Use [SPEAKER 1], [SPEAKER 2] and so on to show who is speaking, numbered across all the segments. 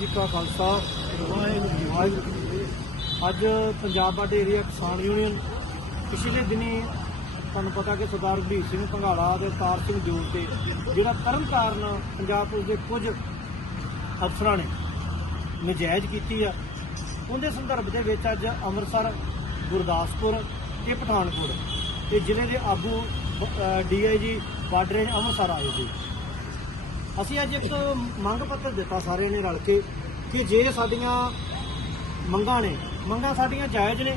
[SPEAKER 1] ਜੀ ਕਾ ਖਾਲਸਾ, ਵਾਹਿਗੁਰੂ ਜੀ ਕੀ ਅੱਜ ਪੰਜਾਬ ਬਾਡ ਏਰੀਆ ਕਿਸਾਨ ਯੂਨੀਅਨ ਪਿਛਲੇ ਦਿਨੀ ਤੁਹਾਨੂੰ ਪਤਾ ਕਿ ਸਰਦਾਰ ਰਘਬੀਰ ਸਿੰਘ ਭੰਗਾਲਾ ਤੇ ਅਵਤਾਰ ਸਿੰਘ ਜੋਗ ਤੇ ਜਿਹੜਾ ਤਰਨ ਤਾਰਨ ਪੰਜਾਬ ਪੁਲਿਸ ਦੇ ਕੁਝ ਅਫਸਰਾਂ ਨੇ ਨਜਾਇਜ਼ ਕੀਤੀ ਆ, ਉਹਦੇ ਸੰਦਰਭ ਦੇ ਵਿੱਚ ਅੱਜ ਅੰਮ੍ਰਿਤਸਰ, ਗੁਰਦਾਸਪੁਰ ਤੇ ਪਠਾਨਕੋਟ ਇਹ ਜ਼ਿਲ੍ਹੇ ਦੇ ਆਗੂ ਡੀਆਈਜੀ ਬਾਰਡਰ ਰੇਂਜ ਅੰਮ੍ਰਿਤਸਰ ਆਏ ਸੀ। ਅਸੀਂ ਅੱਜ ਇੱਕ ਮੰਗ ਪੱਤਰ ਦਿੱਤਾ ਸਾਰਿਆਂ ਨੇ ਰਲ ਕੇ ਕਿ ਜੇ ਸਾਡੀਆਂ ਮੰਗਾਂ ਨੇ, ਮੰਗਾਂ ਸਾਡੀਆਂ ਜਾਇਜ਼ ਨੇ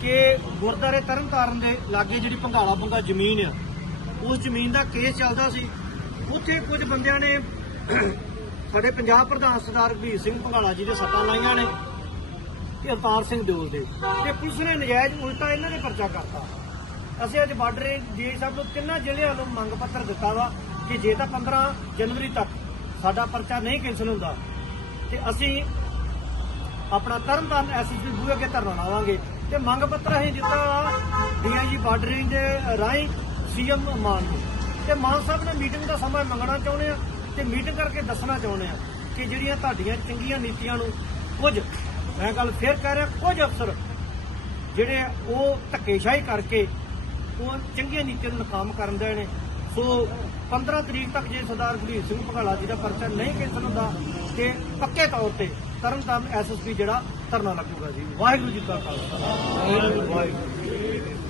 [SPEAKER 1] ਕਿ ਗੁਰਦਾਰੇ ਤਰਨਤਾਰਨ ਦੇ ਲਾਗੇ ਜਿਹੜੀ ਭੰਗਾਲਾ ਬੰਗਾ ਜ਼ਮੀਨ ਆ, ਉਸ ਜ਼ਮੀਨ ਦਾ ਕੇਸ ਚੱਲਦਾ ਸੀ। ਉੱਥੇ ਕੁਝ ਬੰਦਿਆਂ ਨੇ ਸਾਡੇ ਪੰਜਾਬ ਪ੍ਰਧਾਨ ਸਰਦਾਰ ਵੀਰ ਸਿੰਘ ਭੰਗਾਲਾ ਜੀ ਦੇ ਸੱਟਾਂ ਲਾਈਆਂ ਨੇ ਤੇ ਅਵਤਾਰ ਸਿੰਘ ਦਿਓਲ ਦੇ। ਤੇ ਪੁਲਿਸ ਨੇ ਨਜਾਇਜ਼ ਉਲਟਾ ਇਹਨਾਂ ਦੇ ਪਰਚਾ ਕਰਤਾ। ਅਸੀਂ ਅੱਜ ਬਾਰਡਰ ਡੀ ਸਾਹਿਬ ਨੂੰ ਤਿੰਨਾਂ ਜ਼ਿਲ੍ਹਿਆਂ ਨੂੰ ਮੰਗ ਪੱਤਰ ਦਿੱਤਾ ਵਾ। ਕਿ ਜੇ ਤਾਂ 15 ਜਨਵਰੀ ਤੱਕ ਸਾਡਾ ਪਰਚਾ ਨਹੀਂ ਕੈਂਸਲ ਹੁੰਦਾ, ਤੇ ਅਸੀਂ ਆਪਣਾ ਤਰਨਤਾਰਨ ਐਸਐਸਪੀ ਬੂਹੇ ਅੱਗੇ ਧਰਨਾ ਲਾਵਾਂਗੇ। ਤੇ ਮੰਗ ਪੱਤਰ ਅਸੀਂ ਦਿੱਤਾ ਡੀਆਈਜੀ ਬਾਰਡਰਿੰਗ ਦੇ ਰਾਹੀਂ ਸੀਐਮ ਮਾਨ ਨੂੰ। ਤੇ ਮਾਨ ਸਾਹਿਬ ਨੇ ਮੀਟਿੰਗ ਦਾ ਸਮਾਂ ਮੰਗਣਾ ਚਾਹੁੰਦੇ ਆ ਤੇ ਮੀਟਿੰਗ ਕਰਕੇ ਦੱਸਣਾ ਚਾਹੁੰਦੇ ਆ ਕਿ ਜਿਹੜੀਆਂ ਤੁਹਾਡੀਆਂ ਚੰਗੀਆਂ ਨੀਤੀਆਂ ਨੂੰ ਕੁਝ, ਮੈਂ ਗੱਲ ਫੇਰ ਕਹਿ ਰਿਹਾ, ਕੁਝ ਅਫਸਰ ਜਿਹੜੇ ਉਹ ਧੱਕੇਸ਼ਾਹੀ ਕਰਕੇ ਉਹ ਚੰਗੀਆਂ ਨੀਤੀਆਂ ਨੂੰ ਨਾਕਾਮ ਕਰਨ ਦੇ ਨੇ ਸੋ 15 ਤਰੀਕ ਤੱਕ ਜੇ ਸਰਦਾਰ ਗੁਰਦੀਪ ਸਿੰਘ ਭਗਾਲਾ ਜੀ ਦਾ ਪਰਚਾ ਨਹੀਂ ਕੈਂਸਲ ਹੁੰਦਾ ਤੇ ਪੱਕੇ ਤੌਰ ਤੇ ਤਰਨਤਾਰਨ ਐਸਐਸਪੀ ਜਿਹੜਾ ਧਰਨਾ ਲੱਗੂਗਾ ਜੀ। ਵਾਹਿਗੁਰੂ ਜੀ ਕਾ ਖਾਲਸਾ। ਵਾਹਿਗੁਰੂ